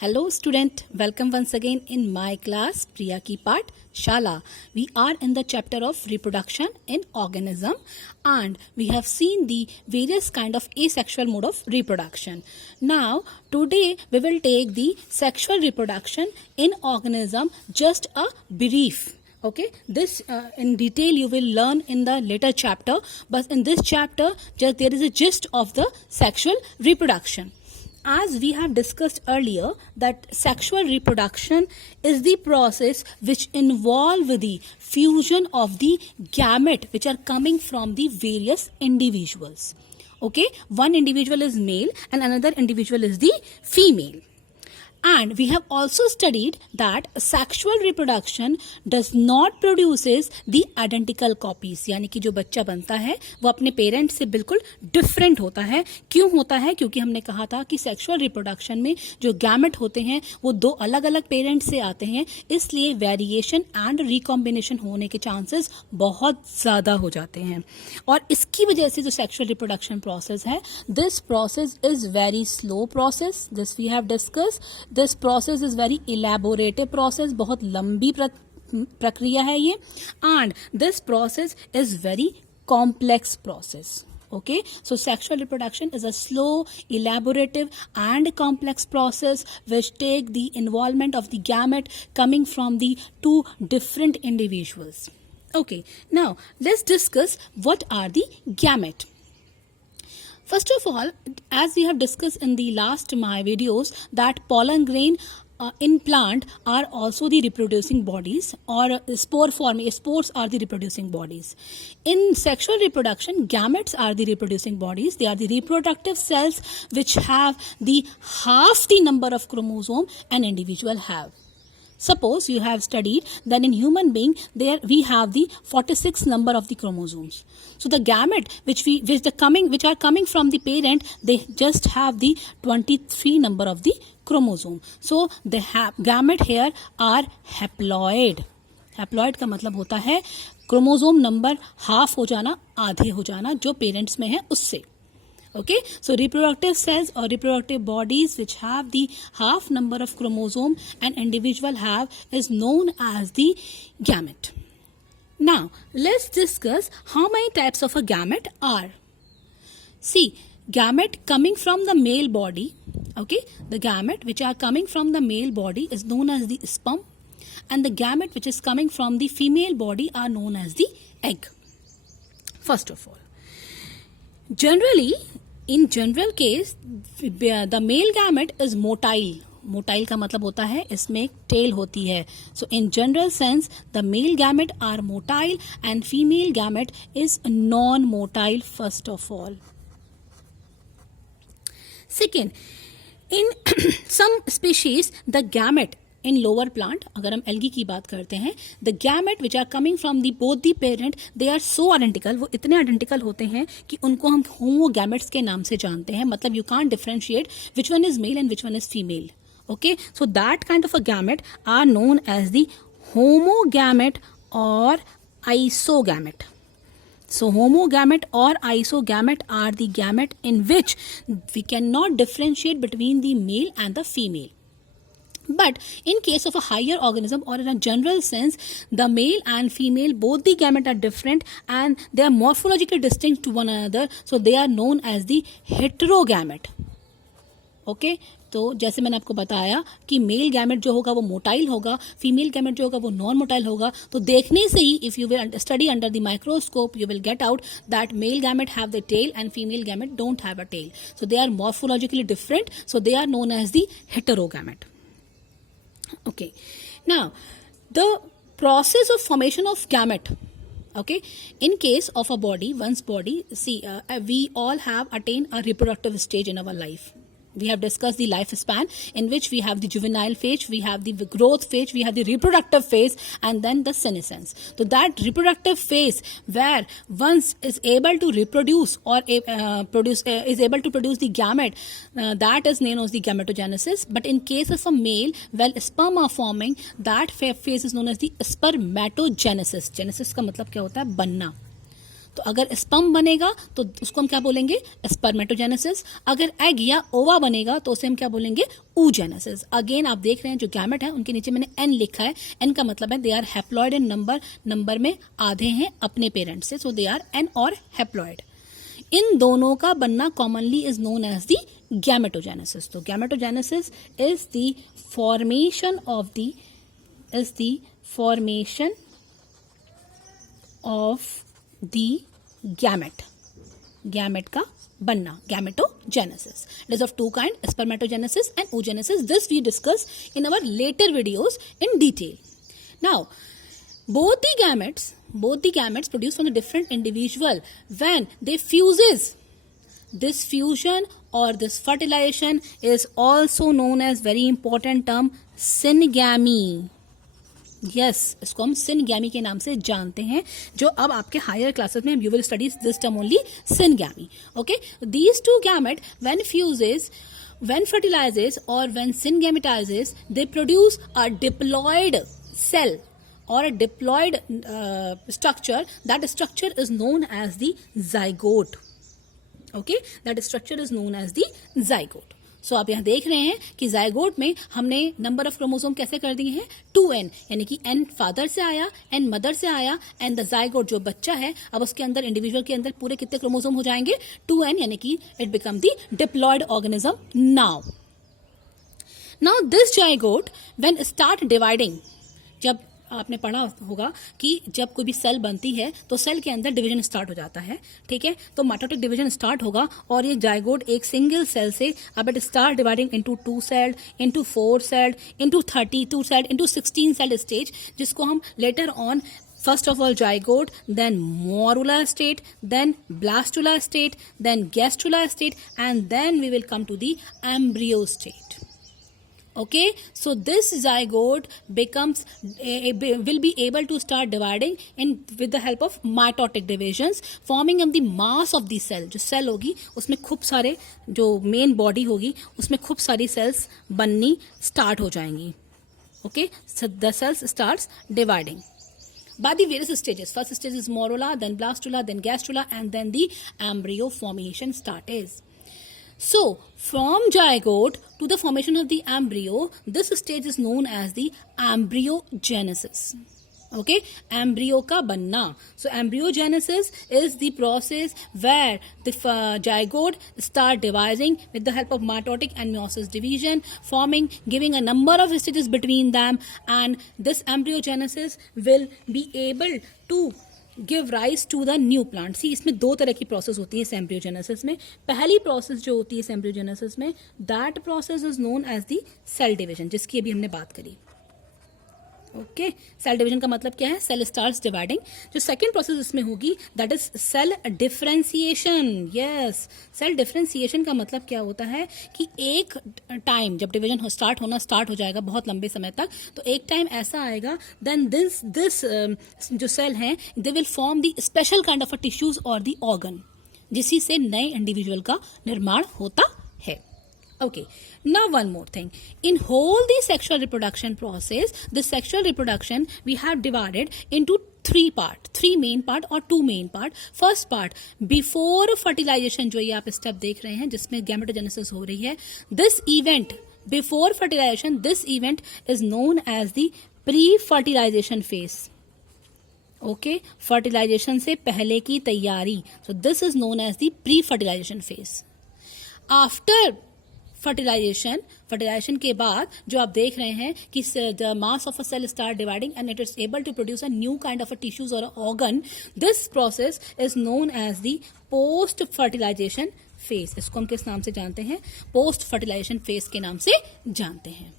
Hello student, welcome once again in my class Priya ki part Shala. We are in the chapter of reproduction in organism and we have seen the various kind of asexual mode of reproduction. Now today we will take the sexual reproduction in organism, just a brief. Okay, this in detail you will learn in the later chapter, but in this chapter just there is a gist of the sexual reproduction. As we have discussed earlier, that sexual reproduction is the process which involve the fusion of the gamete which are coming from the various individuals. Okay, one individual is male and another individual is the female. And we have also studied that sexual reproduction does not produces the identical copies, यानी कि जो बच्चा बनता है वो अपने parent से बिल्कुल डिफरेंट होता है. क्यों होता है? क्योंकि हमने कहा था कि सेक्सुअल रिप्रोडक्शन में जो गैमेट होते हैं वो दो अलग अलग पेरेंट से आते हैं, इसलिए वेरिएशन एंड रिकॉम्बिनेशन होने के चांसेस बहुत ज़्यादा हो जाते हैं. और इसकी वजह से जो सेक्सुअल रिप्रोडक्शन प्रोसेस है, this process is very slow process. This we have discuss. This process is very elaborative process, बहुत लंबी प्रक्रिया है ये. And this process is very complex process. Okay, so sexual reproduction is a slow, elaborative and complex process which take the involvement of the gamete coming from the two different individuals. Okay, now let's discuss what are the gamete. First of all, as we have discussed in the last my videos, that pollen grain in plant are also the reproducing bodies, or spores are the reproducing bodies. In sexual reproduction, gametes are the reproducing bodies. They are the reproductive cells which have the half the number of chromosome an individual have. Suppose you have studied that in human being there we have the 46 number of the chromosomes. So the gamete which are coming from the parent, they just have the 23 number of the chromosome. So the gamete here are haploid. Haploid का मतलब होता है chromosome number half हो जाना, आधे हो जाना जो पेरेंट्स में है उससे. Okay, so reproductive cells or reproductive bodies which have the half number of chromosome an individual have is known as the gamete. Now, let's discuss how many types of a gamete are. See, gamete coming from the male body, okay, the gamete which are coming from the male body is known as the sperm, and the gamete which is coming from the female body are known as the egg. First of all, generally, in general case, the male gamete is motile. Motile का मतलब होता है इसमें एक tail होती है. So in general sense the male gamete are motile and female gamete is non motile. First of all, second, in some species the gamete in lower plant, अगर हम एल्गी की बात करते हैं, the gamete which are coming from the both the parent, they are so identical, वो इतने identical होते हैं कि उनको हम होमो गैमेट्स के नाम से जानते हैं. मतलब you can't differentiate which one is male and which one is female. Okay, so that kind of a gamete are known as the homogamete or isogamete. So homogamete or isogamete are the gamete in which we cannot differentiate between the male and the female. But in case of a higher organism or in a general sense, the male and female both the gamete are different and they are morphologically distinct to one another, so they are known as the heterogamete. Okay, तो जैसे मैंने आपको बताया कि male gamete जो होगा वो motile होगा, फीमेल गैमेट जो होगा वो नॉन मोटाइल होगा. तो देखने से ही if you will study under the microscope you will get out that male gamete have the tail and female gamete don't have a tail. So they are morphologically different, so they are known as the heterogamete. Okay, now the process of formation of gamete. Okay, in case of a body, one's body, see, we all have attained a reproductive stage in our life. We have discussed the lifespan in which we have the juvenile phase, we have the growth phase, we have the reproductive phase, and then the senescence. So that reproductive phase where one is able to reproduce or is able to produce the gamete, that is known as the gametogenesis. But in case of a male, well, sperm are forming, that phase is known as the spermatogenesis. Genesis का मतलब क्या होता है? बनना. तो अगर sperm बनेगा तो उसको हम क्या बोलेंगे, स्पर्मेटोजेनेसिस। अगर एग या ओवा बनेगा तो उसे हम क्या बोलेंगे, oogenesis। अगेन आप देख रहे हैं जो गैमेट है उनके नीचे मैंने एन लिखा है, एन का मतलब है they are haploid in number में आधे हैं अपने पेरेंट्स से, सो दे आर एन और हैप्लॉइड। इन दोनों का बनना commonly is known as the gametogenesis. तो gametogenesis is the formation of the gamete का बनना, gametogenesis. It is of two kinds, spermatogenesis and oogenesis. This we discuss in our later videos in detail. Now, both the gametes produced from a different individual when they fuses. This fusion or this fertilization is also known as very important term syngamy. Yes, इसको हम syngamy के नाम से जानते हैं, जो अब आपके हायर क्लासेस में you will studies this term only, syngamy. Okay, these two gamete when fuses, when fertilizes or when syngametizes, they produce a diploid cell or a diploid structure. That structure is known as the zygote. Okay, that structure is known as the zygote. सो आप यहाँ देख रहे हैं कि zygote में हमने number of chromosome कैसे कर दिए हैं, 2n, यानी कि n फादर से आया, n मदर से आया, एंड द जाइगोट जो बच्चा है अब उसके अंदर, इंडिविजुअल के अंदर पूरे कितने क्रोमोसोम हो जाएंगे, 2n, यानी कि it become the diploid organism. Now this zygote when start dividing, जब आपने पढ़ा होगा कि जब कोई भी सेल बनती है तो सेल के अंदर डिवीजन स्टार्ट हो जाता है, ठीक है, तो माइटोटिक डिवीजन स्टार्ट होगा और ये जाइगोट एक सिंगल सेल से अब it start dividing into 2 cell, into 4 cell, into 32 cell, into 16 cell stage, जिसको हम later on first of all zygote, then morula state, then blastula state, then gastrula state, and then we will come to the embryo state. Okay, so this zygote will be able to start dividing with the help of mitotic divisions, forming of the mass of the cell. जो cell होगी उसमें खूब सारे, जो main body होगी उसमें खूब सारी cells बननी start हो जाएंगी. Okay, so the cells starts dividing by the various stages. First stage is morula, then blastula, then gastrula, and then the embryo formation starts. So, from zygote to the formation of the embryo, this stage is known as the embryogenesis. Okay, embryo का बनना. So, embryogenesis is the process where the zygote start dividing with the help of mitotic and meiosis division, giving a number of stages between them, and this embryogenesis will be able to give rise to the new plant. See, इसमें दो तरह की process होती है इस embryogenesis में. पहली process जो होती है इस एम्ब्रियोजेनेसिस में, that process is known as the cell division, जिसकी अभी हमने बात करी. ओके, सेल डिवीजन का मतलब क्या है, सेल स्टार्ट्स डिवाइडिंग. जो सेकंड प्रोसेस इसमें होगी that is cell differentiation. Yes, cell differentiation का मतलब क्या होता है कि एक टाइम जब डिवीजन स्टार्ट हो जाएगा बहुत लंबे समय तक, तो एक टाइम ऐसा आएगा देन दिस जो सेल हैं they will form the special kind of a tissues और द ऑर्गन, जिसी से नए इंडिविजुअल का निर्माण होता है. Okay, now one more thing. In whole the sexual reproduction process, the sexual reproduction we have divided into three main part or two main part. First part, before fertilization, जो ये आप स्टेप देख रहे हैं जिसमें गैमेटोजेनेसिस हो रही है, this event before fertilization, this event is known as the pre-fertilization phase. Okay, fertilization से पहले की तैयारी, so this is known as the pre-fertilization phase. After fertilisation के बाद जो आप देख रहे हैं कि the mass of a cell start dividing and it is able to produce a new kind of a tissues और organ, this process is known as the post fertilisation phase. इसको हम किस नाम से जानते हैं, पोस्ट फर्टिलाइजेशन फेज के नाम से जानते हैं.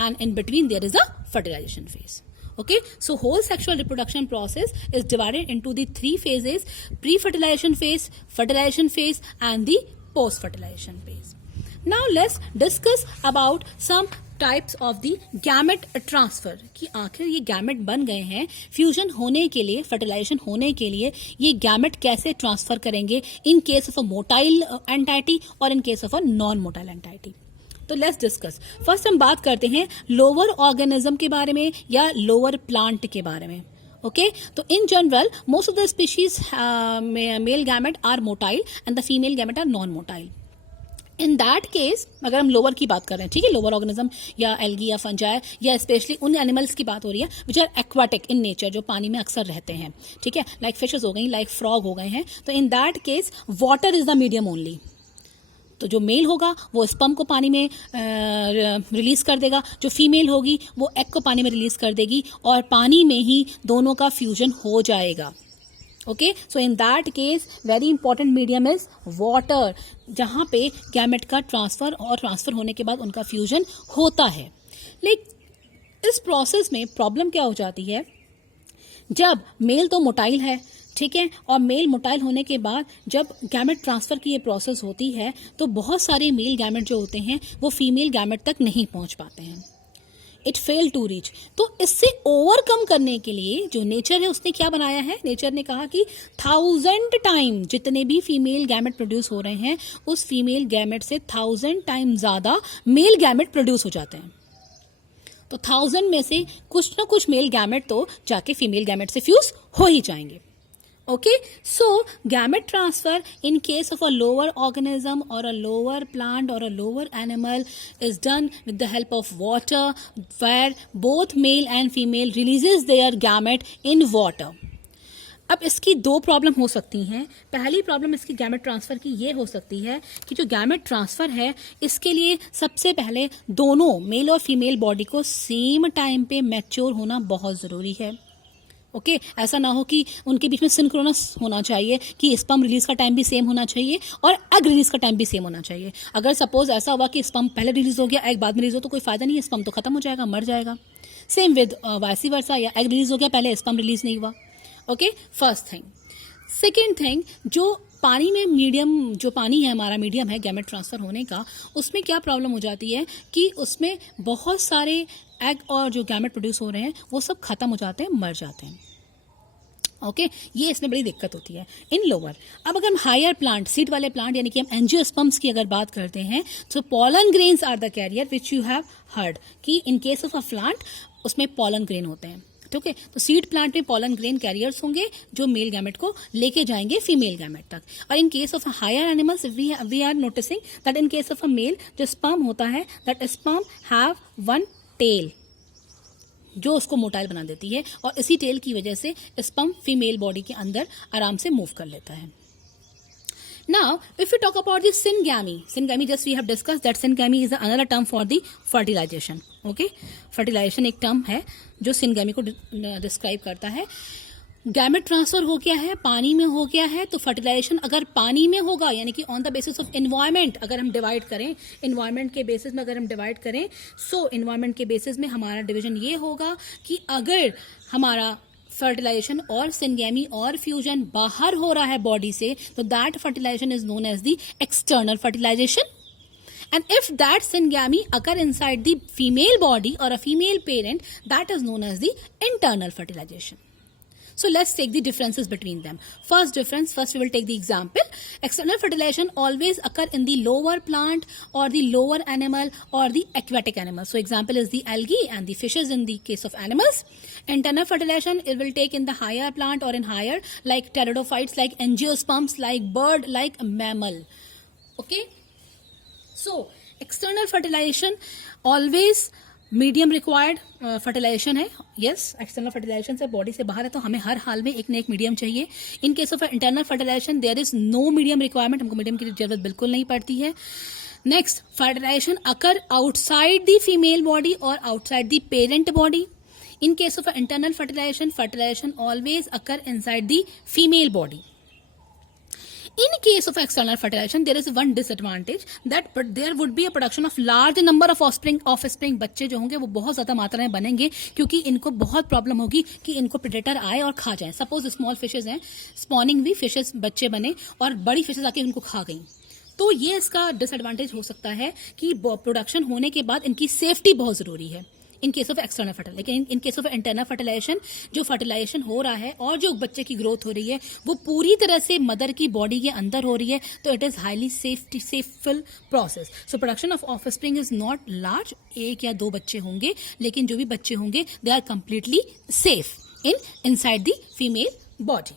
And in between there is a fertilization phase. Okay, so whole sexual reproduction process is divided into the three phases: pre-fertilization phase, fertilization phase, and the post-fertilization phase. Now let's discuss about some types of the gamete transfer. कि आखिर ये gamete बन गए हैं, fusion होने के लिए, fertilisation होने के लिए ये गैमेट कैसे ट्रांसफर करेंगे in case of a motile entity और in case of a non motile entity. तो लेट्स डिस्कस. फर्स्ट हम बात करते हैं लोअर ऑर्गेनिज्म के बारे में या लोअर प्लांट के बारे में. Okay, so in general most of the species male gamete are motile and the female gamete are non-motile. In that case अगर हम लोअर की बात कर रहे हैं, ठीक है, लोअर ऑर्गेनिज्म या एल्गी या फंजाई या स्पेशली उन एनिमल्स की बात हो रही है which are aquatic in nature, जो पानी में अक्सर रहते हैं, ठीक है, लाइक फिशेस हो गई, लाइक फ्रॉग हो गए हैं, तो in that case water is the medium only. तो जो मेल होगा वो स्पर्म को पानी में रिलीज कर देगा, जो फीमेल होगी वो एग को पानी में रिलीज कर देगी और पानी में ही दोनों का फ्यूजन हो जाएगा. Okay, so in that case very important medium is water, जहाँ पे गैमेट का ट्रांसफर और ट्रांसफर होने के बाद उनका फ्यूजन होता है. लेकिन इस प्रोसेस में प्रॉब्लम क्या हो जाती है, जब मेल तो मोटाइल है, ठीक है, और मेल मोटाइल होने के बाद जब गैमेट ट्रांसफर की ये प्रोसेस होती है तो बहुत सारे मेल गैमेट जो होते हैं वो फीमेल गैमेट तक नहीं पहुंच पाते हैं. It fail to reach. तो इससे ओवरकम करने के लिए जो नेचर है उसने क्या बनाया है, नेचर ने कहा कि 1000 टाइम जितने भी फीमेल गैमेट प्रोड्यूस हो रहे हैं उस फीमेल गैमेट से 1000 टाइम ज्यादा मेल गैमेट प्रोड्यूस हो जाते हैं. तो 1000 में से कुछ ना कुछ मेल गैमेट तो जाके फीमेल गैमेट से फ्यूज हो ही जाएंगे. Okay, so gamete transfer in case of a lower organism or a lower plant or a lower animal is done with the help of water, where both male and female releases their gamete in water. अब इसकी दो problem हो सकती हैं. पहली problem इसकी gamete transfer की ये हो सकती है कि जो गैमेट ट्रांसफर है इसके लिए सबसे पहले दोनों मेल और फीमेल बॉडी को सेम टाइम पे मैच्योर होना बहुत ज़रूरी है. ओके, ऐसा ना हो कि उनके बीच में सिंक्रोनस होना चाहिए कि स्पर्म रिलीज का टाइम भी सेम होना चाहिए और एग रिलीज का टाइम भी सेम होना चाहिए. अगर सपोज ऐसा हुआ कि स्पर्म पहले रिलीज हो गया एग बाद में रिलीज हो तो कोई फायदा नहीं है, स्पर्म तो खत्म हो जाएगा, मर जाएगा. सेम विद वाइस वर्सा, या एग रिलीज हो गया पहले स्पर्म रिलीज नहीं हुआ. Okay, first thing. Second thing, जो पानी में मीडियम, जो पानी है हमारा मीडियम है गैमेट ट्रांसफर होने का, उसमें क्या प्रॉब्लम हो जाती है कि उसमें बहुत सारे एग और जो गैमेट प्रोड्यूस हो रहे हैं वो सब खत्म हो जाते हैं, मर जाते हैं. ओके, ये इसमें बड़ी दिक्कत होती है इन लोअर. अब अगर हम हायर प्लांट, सीड वाले प्लांट यानी कि हम एंजियोस्पर्म्स की अगर बात करते हैं तो pollen grains are the carrier which you have heard कि in case of a plant उसमें पॉलन ग्रेन होते हैं. ठीक है, तो सीड प्लांट में पॉलन ग्रेन कैरियर्स होंगे जो मेल गैमेट को लेके जाएंगे फीमेल गैमेट तक. और in case of higher animals we are noticing that in case of a male जो स्पर्म होता है that sperm have one tail जो उसको मोटाइल बना देती है और इसी टेल की वजह से स्पर्म फीमेल बॉडी के अंदर आराम से मूव कर लेता है. Now, if we talk about the syngamy, just we have discussed that syngamy is another term for the fertilization. Okay, fertilization एक term है जो syngamy को describe करता है. गैमेट ट्रांसफर हो गया है, पानी में हो गया है, तो फर्टिलाइजेशन अगर पानी में होगा यानी कि on the basis of environment अगर हम डिवाइड करें, एनवायरनमेंट के बेसिस में अगर हम डिवाइड करें, सो एनवायरनमेंट के बेसिस में हमारा डिवीजन ये होगा कि अगर हमारा फर्टिलाइजेशन और सिंगेमी और फ्यूजन बाहर हो रहा है बॉडी से तो that fertilization is known as the external fertilization. And if that syngamy occur inside the female body or a female parent, that is known as the internal fertilization. So let's take the differences between them. First difference, first we will take the example. External fertilization always occur in the lower plant or the lower animal or the aquatic animal. So example is the algae and the fishes in the case of animals. Internal fertilization it will take in the higher plant or in higher like pteridophytes, like angiosperms, like bird, like mammal. Okay. So external fertilization always medium required fertilization है. Yes, external fertilization से body से बाहर है तो हमें हर हाल में एक न एक मीडियम चाहिए. In case of internal fertilisation there is no medium requirement, हमको मीडियम की जरूरत बिल्कुल नहीं पड़ती है. Next, fertilisation occur outside the female body और outside the parent body. In case of internal fertilisation, fertilisation always occur inside the female body. In case of external fertilization, there is one disadvantage that but there would be a production of large number of offspring. बच्चे जो होंगे वो बहुत ज्यादा मात्रा में बनेंगे क्योंकि इनको बहुत प्रॉब्लम होगी कि इनको प्रेडेटर आए और खा जाए. सपोज स्मॉल फिशेज हैं, स्पॉनिंग भी फिशेज बच्चे बने और बड़ी फिशेज आके इनको खा गई, तो ये इसका डिसएडवांटेज हो सकता है कि प्रोडक्शन होने के बाद इनकी सेफ्टी बहुत जरूरी है in case of external fertilisation. लेकिन in case of internal fertilisation जो फर्टिलाइजेशन हो रहा है और जो बच्चे की ग्रोथ हो रही है वो पूरी तरह से मदर की बॉडी के अंदर हो रही है, तो it is highly safeful process. So production of offspring is not large, एक या दो बच्चे होंगे लेकिन जो भी बच्चे होंगे they are completely safe. inside the female body.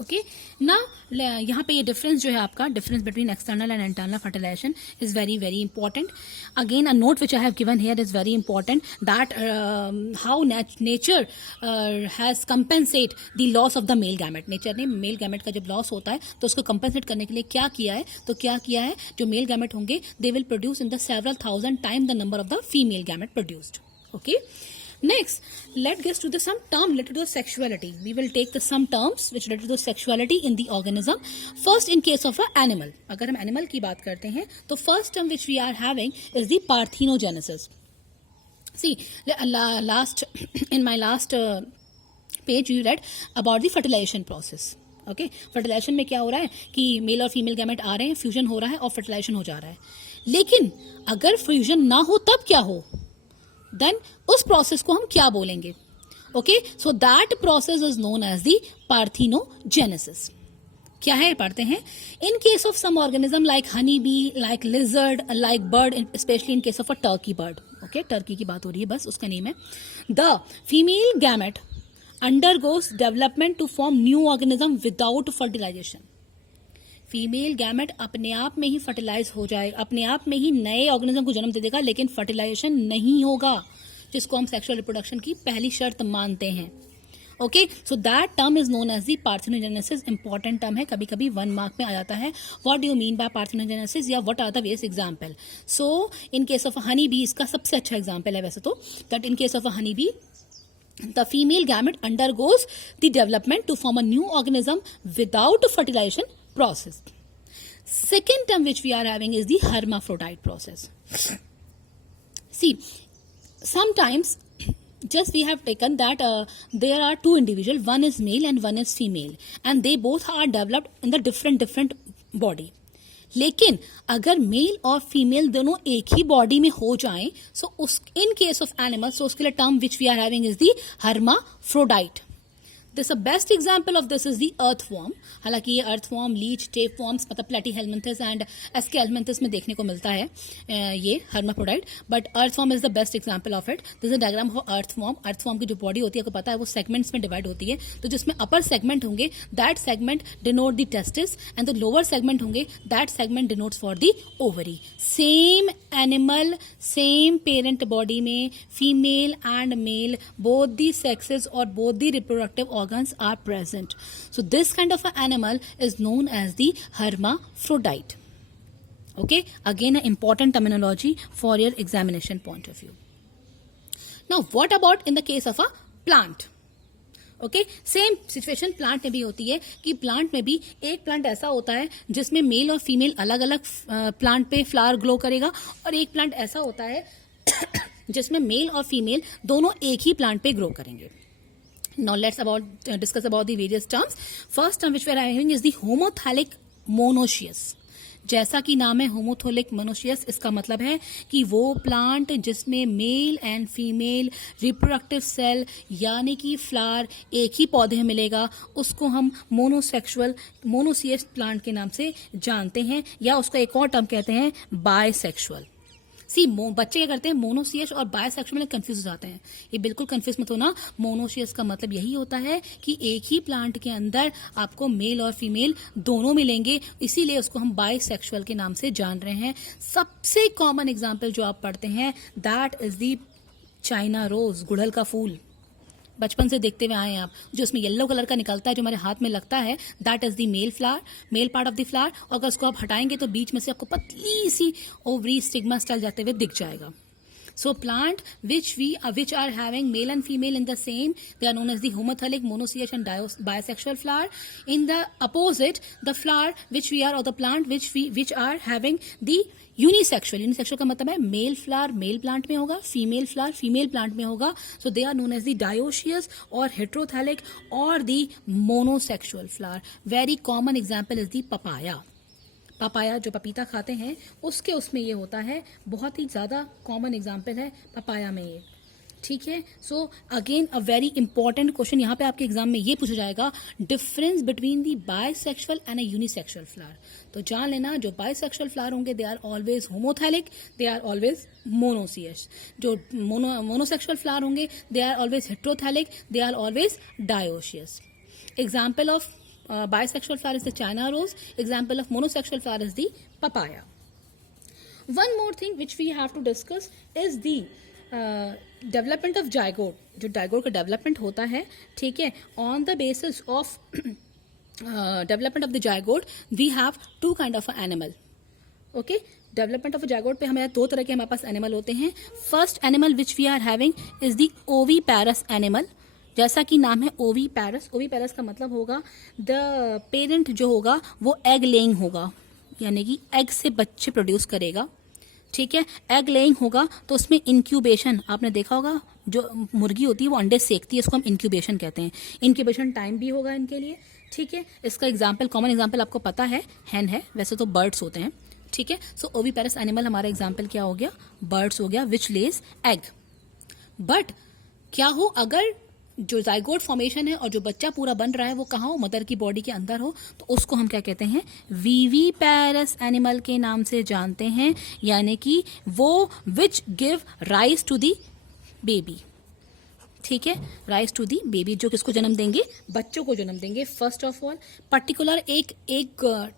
Okay ना, यहाँ पे ये डिफरेंस जो है आपका, difference between external and internal fertilization is very very important. Again a note which I have given here is very important, that how nature has compensate the loss of the male gamete. Nature ने male gamete का जब loss होता है तो उसको compensate करने के लिए क्या किया है, तो क्या किया है, जो मेल गैमेट होंगे they will produce in the several thousand time the number of the female gamete produced. Okay, next let's get to the some term related to sexuality. We will take the some terms which related to sexuality in the organism. First, in case of a animal, अगर हम animal की बात करते हैं तो first term which we are having is the parthenogenesis. See, in my last page you read about the fertilization process. Okay, fertilization में क्या हो रहा है कि मेल और फीमेल गैमेट आ रहे हैं, फ्यूजन हो रहा है और फर्टिलाइजेशन हो जा रहा है. लेकिन अगर फ्यूजन ना हो तब क्या हो, देन उस प्रोसेस को हम क्या बोलेंगे. Okay, so that process is known as the parthenogenesis. क्या है पढ़ते हैं. In case of some organism like honey bee, like lizard, like bird, specially in case of a turkey bird. Okay, turkey की बात हो रही है, बस उसका नेम है. The female gamete undergoes development to form new organism without fertilization. Female gamete अपने आप में ही फर्टिलाइज हो जाएगा, अपने आप में ही नए ऑर्गेनिज्म को जन्म दे देगा, लेकिन फर्टिलाइजेशन नहीं होगा, जिसको हम सेक्सुअल रिप्रोडक्शन की पहली शर्त मानते हैं. Okay, so that term is known as the parthenogenesis. Important term है, कभी कभी 1 मार्क में आ जाता है. What do you mean by parthenogenesis या what are the various example. So in case of honey bee इसका सबसे अच्छा एग्जांपल है वैसे तो, that in case of honey bee the female gamete undergoes the development to form a new organism without fertilization process. Second term which we are having is the hermaphrodite process. See, sometimes just we have taken that there are two individuals, one is male and one is female, and they both are developed in the different body. लेकिन अगर mail और female दोनों एक ही body में हो जाएं, so उस in case of animals, so उसके लिए term which we are having is the hermaphrodite. This a best example of this is the earthworm. हालांकि ये अर्थवॉर्म, लीच, टेपवॉर्म्स मतलब प्लेटीहेलमिंथस एंड एस्केलमिंथस में देखने को मिलता है ये hermaphrodite, but earthworm is the best example of it. This is diagram of earthworm. Earthworm की जो बॉडी होती है आपको पता है वो सेगमेंट्स में डिवाइड होती है. तो जिसमें अपर सेगमेंट होंगे that segment denote the testis and the lower segment होंगे that segment denotes for the ovary. Same animal, same parent body में female and male, both the sexes और both the reproductive organs are present. So this kind of an animal is known as the hermaphrodite. Okay, again an important terminology for your examination point of view. Now what about in the case of a plant? Okay, same situation plant में भी होती है कि plant में भी एक plant ऐसा होता है जिसमें मेल और फीमेल अलग अलग प्लांट पे फ्लावर ग्लो करेगा, और एक प्लांट ऐसा होता है जिसमें मेल और फीमेल दोनों एक ही प्लांट पे ग्रो करेंगे. Now let's discuss about the various terms. First term which we are having is the homothallic monoecious. जैसा कि नाम है होमोथोलिक मोनोशियस, इसका मतलब है कि वो प्लांट जिसमें male and female reproductive cell यानी कि फ्लावर एक ही पौधे में मिलेगा, उसको हम मोनोसेक्सुअल मोनोसियस प्लांट के नाम से जानते हैं, या उसका एक और टर्म कहते हैं बायसेक्सुअल. सी बच्चे क्या करते हैं, मोनोसियस और बायसेक्सुअल में कंफ्यूज हो जाते हैं. ये बिल्कुल कंफ्यूज मत होना. मोनोसियस का मतलब यही होता है कि एक ही प्लांट के अंदर आपको मेल और फीमेल दोनों मिलेंगे, इसीलिए उसको हम बायसेक्सुअल के नाम से जान रहे हैं. सबसे कॉमन एग्जाम्पल जो आप पढ़ते हैं that is the China rose, गुड़हल का फूल. बचपन से देखते हुए आए हैं आप, जो उसमें येलो कलर का निकलता है जो हमारे हाथ में लगता है, that is the male flower, male part of the flower. और अगर उसको आप हटाएंगे तो बीच में से आपको पतली सी ओवरी स्टिग्मा स्टाइल जाते हुए दिख जाएगा. So plant which are having male and female in the same, they are known as the homothallic, monoecious and bisexual flower. In the opposite, the flower which we are, or the plant which are having the unisexual का मतलब है male flower male plant में होगा, female flower female plant में होगा. So they are known as the dioecious और heterothallic और the monosexual flower. Very common example is the papaya. Papaya जो पपीता खाते हैं उसमें ये होता है, बहुत ही ज़्यादा कॉमन एग्जाम्पल है पपाया में ये. ठीक है. So again a very important question यहाँ पे आपके एग्जाम में ये पूछा जाएगा, difference between the bisexual and a unisexual flower. तो जान लेना, जो बायसेक्सुअल फ्लावर होंगे they are always homothallic, they are always monoecious. जो मोनोसेक्सुअल फ्लावर होंगे they are always heterothallic, they are always dioecious. Example of bisexual flower is the China rose. Example of monosexual flower is the papaya. One more thing which we have to discuss is the development of zygote. जो zygote का development होता है, ठीक है, on the basis of development of the zygote we have two kind of animal. Okay, development of zygote पे हमें दो तरह के हमारे पास animal होते हैं. First animal which we are having is the oviparous animal. जैसा कि नाम है ओवीपैरस. ओवीपैरस का मतलब होगा द पेरेंट जो होगा वो एग लेइंग होगा, यानी कि एग से बच्चे प्रोड्यूस करेगा. ठीक है, एग लेइंग होगा तो उसमें इंक्यूबेशन, आपने देखा होगा जो मुर्गी होती है वो अंडे सेकती है, इसको हम इंक्यूबेशन कहते हैं. इंक्यूबेशन टाइम भी होगा इनके लिए. ठीक है, इसका एग्जाम्पल, कॉमन एग्जाम्पल आपको पता है, हैन है. वैसे तो बर्ड्स होते हैं. ठीक है, सो ओवीपैरस एनिमल हमारा एग्जाम्पल क्या हो गया, बर्ड्स हो गया विच लेज एग. बट क्या हो अगर जो जाइगोट फॉर्मेशन है और जो बच्चा पूरा बन रहा है वो कहाँ हो, मदर की बॉडी के अंदर हो, तो उसको हम क्या कहते हैं, विविपैरस एनिमल के नाम से जानते हैं. यानी कि वो which give rise to the baby. ठीक है, राइज टू दी बेबी, जो किसको जन्म देंगे, बच्चों को जन्म देंगे. फर्स्ट ऑफ ऑल पर्टिकुलर एक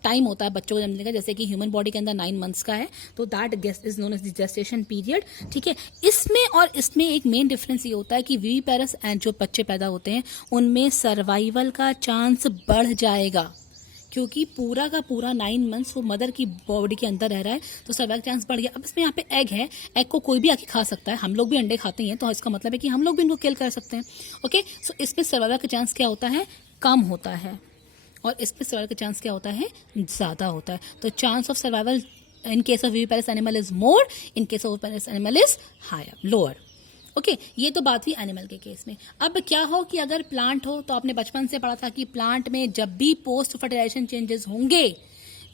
टाइम होता है बच्चों को जन्म देने का, जैसे कि ह्यूमन बॉडी के अंदर 9 months का है, तो that is known as the gestation period. ठीक है, इसमें और इसमें एक मेन डिफरेंस ये होता है कि विविपैरस एंड जो बच्चे पैदा होते हैं उनमें सर्वाइवल का चांस बढ़ जाएगा, क्योंकि पूरा का पूरा 9 months वो मदर की बॉडी के अंदर रह रहा है, तो सर्वाइवल चांस बढ़ गया. अब इसमें यहाँ पे एग है, एग को कोई भी आके खा सकता है, हम लोग भी अंडे खाते हैं, तो इसका मतलब है कि हम लोग भी इनको किल कर सकते हैं. ओके, सो इसमें सर्वाइवल का चांस क्या होता है, कम होता है, और इसमें सर्वाइवल का चांस क्या होता है, ज़्यादा होता है. तो chance of survival in case of viviparous animal is more, in case of oviparous animal is higher, lower. Okay, ये तो बात हुई एनिमल के केस में. अब क्या हो कि अगर प्लांट हो, तो आपने बचपन से पढ़ा था कि प्लांट में जब भी पोस्ट फर्टिलाइजेशन चेंजेस होंगे,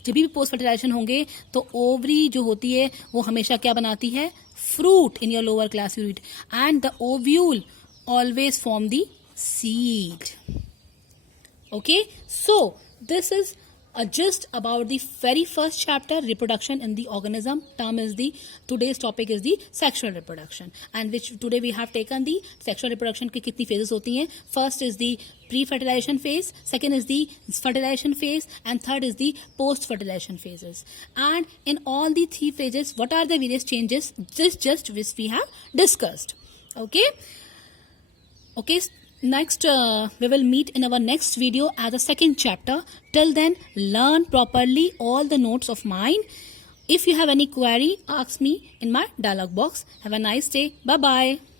जब भी पोस्ट फर्टिलाइजेशन होंगे, तो ओवरी जो होती है वो हमेशा क्या बनाती है, fruit in your lower class unit, and the ovule always form the seed. Okay, so this is a gist about the very first chapter, reproduction in the organism. Term is the today's topic is the sexual reproduction, and which today we have taken the sexual reproduction की कितनी phases होती हैं. First is the pre-fertilization phase, second is the fertilization phase, and third is the post-fertilization phases. And in all the 3 phases, what are the various changes? This just which we have discussed. Okay. Okay. Next, we will meet in our next video as a second chapter. Till then, learn properly all the notes of mine. If you have any query, ask me in my dialog box. Have a nice day. Bye-bye.